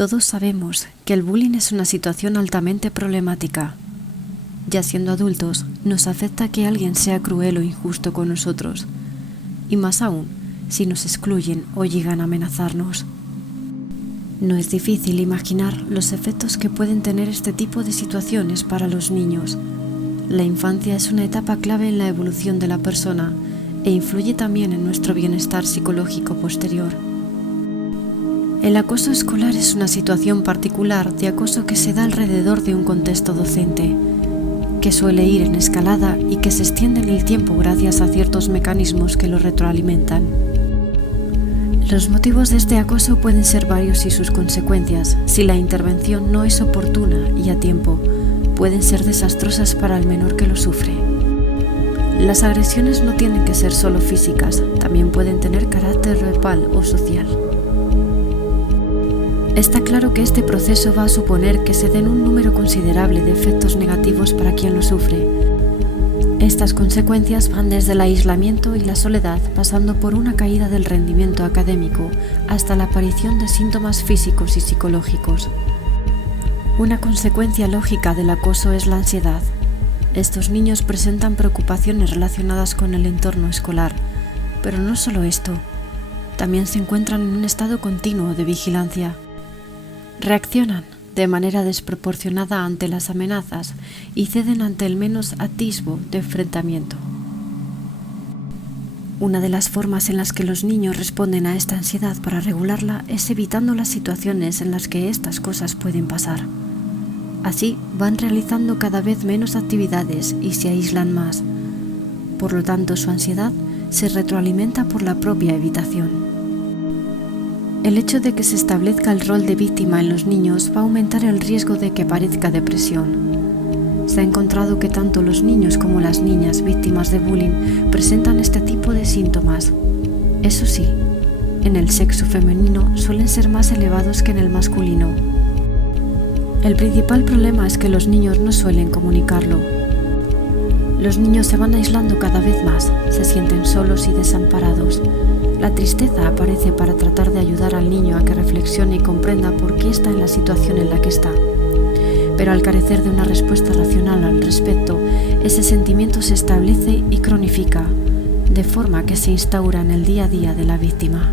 Todos sabemos que el bullying es una situación altamente problemática. Ya siendo adultos, nos afecta que alguien sea cruel o injusto con nosotros, y más aún si nos excluyen o llegan a amenazarnos. No es difícil imaginar los efectos que pueden tener este tipo de situaciones para los niños. La infancia es una etapa clave en la evolución de la persona e influye también en nuestro bienestar psicológico posterior. El acoso escolar es una situación particular de acoso que se da alrededor de un contexto docente, que suele ir en escalada y que se extiende en el tiempo gracias a ciertos mecanismos que lo retroalimentan. Los motivos de este acoso pueden ser varios y sus consecuencias, si la intervención no es oportuna y a tiempo, pueden ser desastrosas para el menor que lo sufre. Las agresiones no tienen que ser solo físicas, también pueden tener carácter verbal o social. Está claro que este proceso va a suponer que se den un número considerable de efectos negativos para quien lo sufre. Estas consecuencias van desde el aislamiento y la soledad, pasando por una caída del rendimiento académico, hasta la aparición de síntomas físicos y psicológicos. Una consecuencia lógica del acoso es la ansiedad. Estos niños presentan preocupaciones relacionadas con el entorno escolar, pero no solo esto, también se encuentran en un estado continuo de vigilancia. Reaccionan de manera desproporcionada ante las amenazas y ceden ante el menos atisbo de enfrentamiento. Una de las formas en las que los niños responden a esta ansiedad para regularla es evitando las situaciones en las que estas cosas pueden pasar. Así van realizando cada vez menos actividades y se aíslan más. Por lo tanto, su ansiedad se retroalimenta por la propia evitación. El hecho de que se establezca el rol de víctima en los niños va a aumentar el riesgo de que aparezca depresión. Se ha encontrado que tanto los niños como las niñas víctimas de bullying presentan este tipo de síntomas. Eso sí, en el sexo femenino suelen ser más elevados que en el masculino. El principal problema es que los niños no suelen comunicarlo. Los niños se van aislando cada vez más, se sienten solos y desamparados. La tristeza aparece para tratar de ayudar al niño a que reflexione y comprenda por qué está en la situación en la que está. Pero al carecer de una respuesta racional al respecto, ese sentimiento se establece y cronifica, de forma que se instaura en el día a día de la víctima.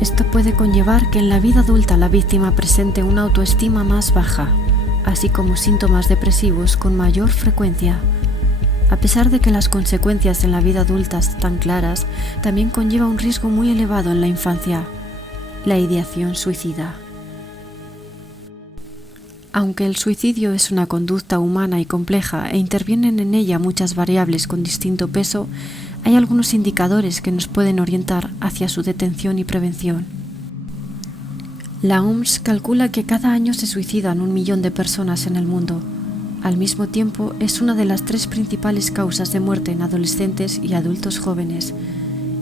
Esto puede conllevar que en la vida adulta la víctima presente una autoestima más baja, así como síntomas depresivos con mayor frecuencia. A pesar de que las consecuencias en la vida adulta están claras, también conlleva un riesgo muy elevado en la infancia: la ideación suicida. Aunque el suicidio es una conducta humana y compleja e intervienen en ella muchas variables con distinto peso, hay algunos indicadores que nos pueden orientar hacia su detención y prevención. La OMS calcula que cada año se suicidan 1 millón de personas en el mundo. Al mismo tiempo, es una de las 3 principales causas de muerte en adolescentes y adultos jóvenes,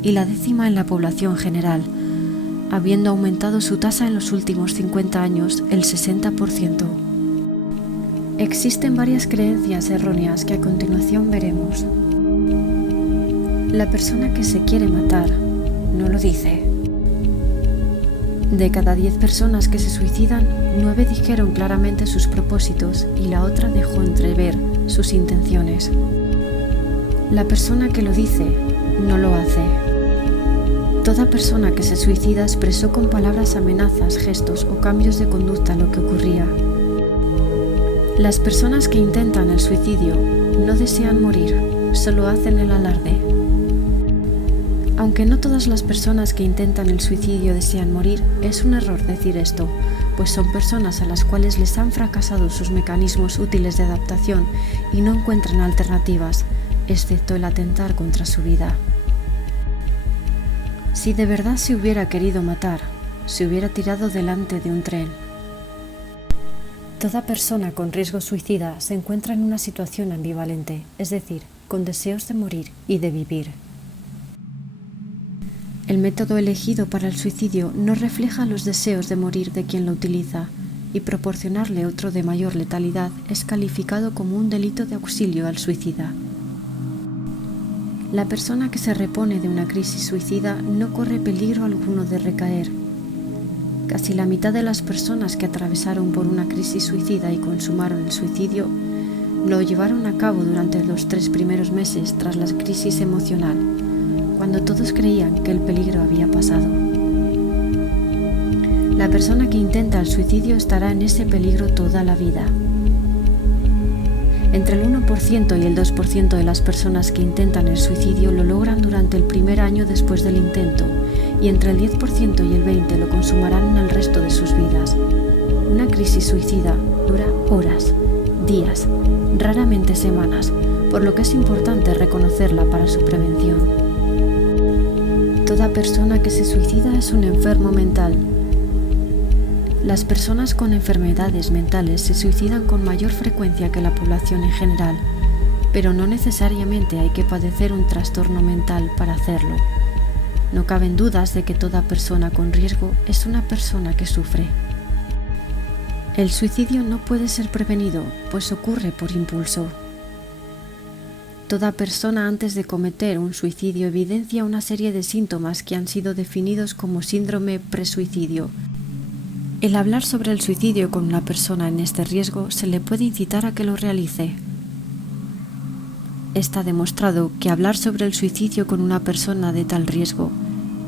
y la 10ª en la población general, habiendo aumentado su tasa en los últimos 50 años el 60%. Existen varias creencias erróneas que a continuación veremos. La persona que se quiere matar no lo dice. De cada 10 personas que se suicidan, 9 dijeron claramente sus propósitos y la otra dejó entrever sus intenciones. La persona que lo dice no lo hace. Toda persona que se suicida expresó con palabras amenazas, gestos o cambios de conducta lo que ocurría. Las personas que intentan el suicidio no desean morir, solo hacen el alarde. Aunque no todas las personas que intentan el suicidio desean morir, es un error decir esto, pues son personas a las cuales les han fracasado sus mecanismos útiles de adaptación y no encuentran alternativas, excepto el atentar contra su vida. Si de verdad se hubiera querido matar, se hubiera tirado delante de un tren. Toda persona con riesgo suicida se encuentra en una situación ambivalente, es decir, con deseos de morir y de vivir. El método elegido para el suicidio no refleja los deseos de morir de quien lo utiliza, y proporcionarle otro de mayor letalidad es calificado como un delito de auxilio al suicida. La persona que se repone de una crisis suicida no corre peligro alguno de recaer. Casi la mitad de las personas que atravesaron por una crisis suicida y consumaron el suicidio lo llevaron a cabo durante los 3 primeros meses tras la crisis emocional, cuando todos creían que el peligro había pasado. La persona que intenta el suicidio estará en ese peligro toda la vida. Entre el 1% y el 2% de las personas que intentan el suicidio lo logran durante el primer año después del intento, y entre el 10% y el 20% lo consumarán en el resto de sus vidas. Una crisis suicida dura horas, días, raramente semanas, por lo que es importante reconocerla para su prevención. Toda persona que se suicida es un enfermo mental. Las personas con enfermedades mentales se suicidan con mayor frecuencia que la población en general, pero no necesariamente hay que padecer un trastorno mental para hacerlo. No caben dudas de que toda persona con riesgo es una persona que sufre. El suicidio no puede ser prevenido, pues ocurre por impulso. Toda persona antes de cometer un suicidio evidencia una serie de síntomas que han sido definidos como síndrome presuicidio. El hablar sobre el suicidio con una persona en este riesgo se le puede incitar a que lo realice. Está demostrado que hablar sobre el suicidio con una persona de tal riesgo,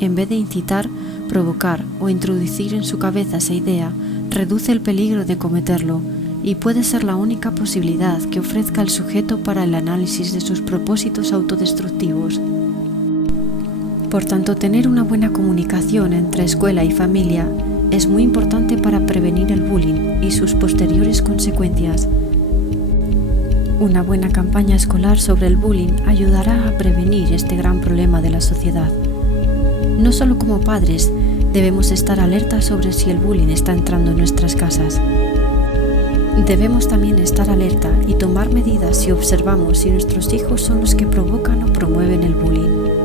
en vez de incitar, provocar o introducir en su cabeza esa idea, reduce el peligro de cometerlo y puede ser la única posibilidad que ofrezca el sujeto para el análisis de sus propósitos autodestructivos. Por tanto, tener una buena comunicación entre escuela y familia es muy importante para prevenir el bullying y sus posteriores consecuencias. Una buena campaña escolar sobre el bullying ayudará a prevenir este gran problema de la sociedad. No solo como padres, debemos estar alertas sobre si el bullying está entrando en nuestras casas. Debemos también estar alerta y tomar medidas si observamos si nuestros hijos son los que provocan o promueven el bullying.